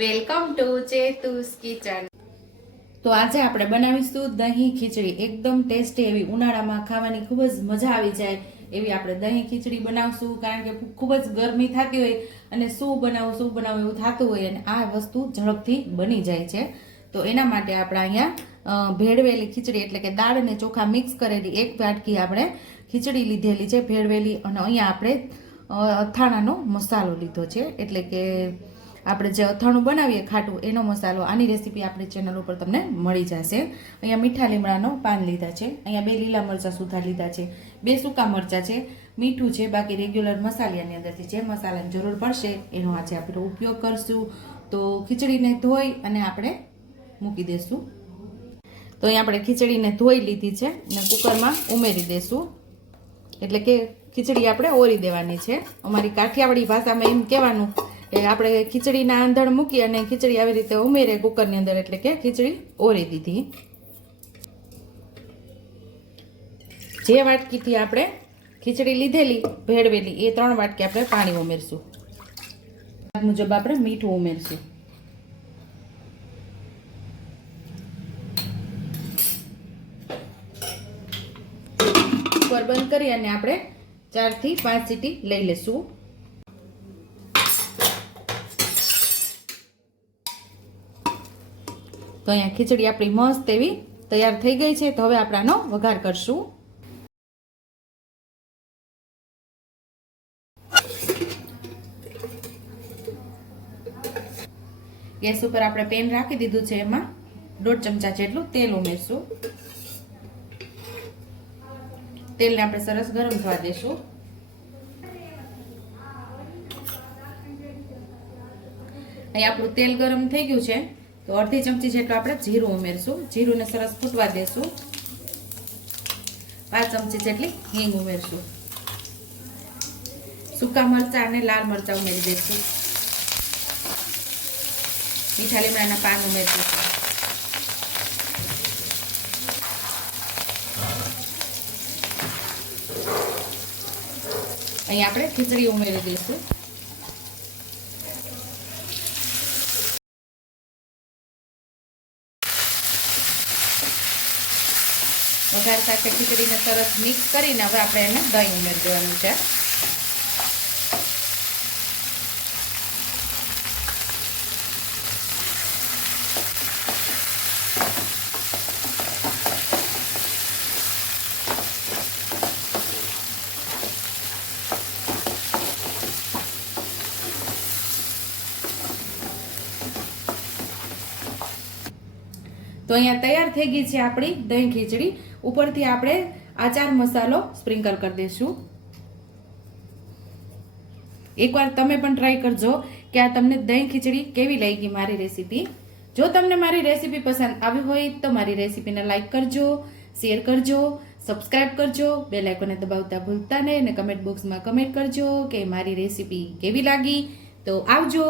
Welcome to ચેતુસ kitchen. તો આજે આપણે બનાવીશું દહીં ખીચડી. એકદમ ટેસ્ટી એવી ઉનાળામાં ખાવાની ખૂબ જ મજા આવી જાય એવી આપણે દહીં ખીચડી બનાવશું, કારણ કે ખૂબ જ ગરમી થતી હોય અને શું બનાવું શું બનાવું એવું થતું હોય અને આ વસ્તુ ઝડપથી બની જાય છે. તો એના માટે આપણે અહીંયા ભેળવેલી ખીચડી એટલે કે દાળ અને ચોખા મિક્સ કરેલી એક વાટકી આપણે ખીચડી લીધેલી છે, ભેળવેલી. અને અહીંયા આપણે અથાણાનો મસાલો લીધો છે. એટલે કે આપણે જે અથાણું બનાવીએ ખાટું, એનો મસાલો, આની રેસીપી આપણી ચેનલ ઉપર તમને મળી જશે. અહીંયા મીઠા લીમડાનો પાન લીધા છે. અહીંયા બે લીલા મરચાં સુધા લીધા છે. બે સૂકા મરચાં છે. મીઠું છે, બાકી રેગ્યુલર મસાલાની અંદરથી જે મસાલાની જરૂર પડશે, એનો આજે આપણે ઉપયોગ કરશું. તો ખીચડીને ધોઈ અને આપણે મૂકી દઈશું તો અહીં આપણે ખીચડીને ધોઈ લીધી છે અને કુકરમાં ઉમેરી દઈશું એટલે કે ખીચડી આપણે ઓરી દેવાની છે. અમારી કાઠિયાવાડી ભાષામાં એમ કહેવાનું એ આપણે ખીચડીના આંધણ મૂકી અને ખીચડી આવી રીતે ઉમેરે કુકરની અંદર એટલે કે ખીચડી ઓરી દીધી. જે વાટકીથી આપણે ખીચડી લીધેલી, ભેળવેલી, એ ત્રણ વાટકી આપણે પાણી ઉમેરશું. મુજબ આપણે મીઠું ઉમેરશું. કુકર બંધ કરી અને આપણે ચારથી પાંચ સીટી લઈ લેશું. તો અહીંયા ખીચડી આપણી મસ્ત એવી તૈયાર થઈ ગઈ છે. તો હવે આપણે આનો વઘાર કરશું. ગેસ ઉપર આપણે પેન રાખી દીધું છે એમાં. દોઢ ચમચા જેટલું તેલ ઉમેરશું. તેલને આપણે સરસ ગરમ થવા દેશું. અહીં આપણું તેલ ગરમ થઈ ગયું છે. તો અડધી ચમચી જેટલું આપણે જીરું ઉમેરશું. જીરુંને સરસ ફૂટવા દેશું. પાંચ ચમચી જેટલી હિંગ ઉમેરશું. સૂકા મરચાં અને લાલ મરચાં ઉમેરી દઈશું. મીઠા લીમડાના પાન ઉમેરી દઈશું અહીં આપણે ખીચડી ઉમેરી દઈશું. વઘાર સાથે ખીચડીને સરસ મિક્સ કરીને હવે આપણે એને દહીં ઉમેરી દેવાનું છે. તો અહીંયા તૈયાર થઈ ગઈ છે આપણી દહીં ખીચડી. ઉપરથી આપણે આચાર મસાલો સ્પ્રિંકલ કરી દઈશું. એકવાર તમે પણ ટ્રાય કરજો કે આ તમને દહીં ખીચડી કેવી લાગી મારી રેસીપી જો તમને મારી રેસીપી પસંદ આવી હોય તો મારી રેસીપીને લાઇક કરજો શેર કરજો સબસ્ક્રાઇબ કરજો બે લાઇકોને દબાવતા ભૂલતા નહીં અને કમેન્ટ બોક્સમાં કમેન્ટ કરજો કે મારી રેસીપી કેવી લાગી. તો આવજો.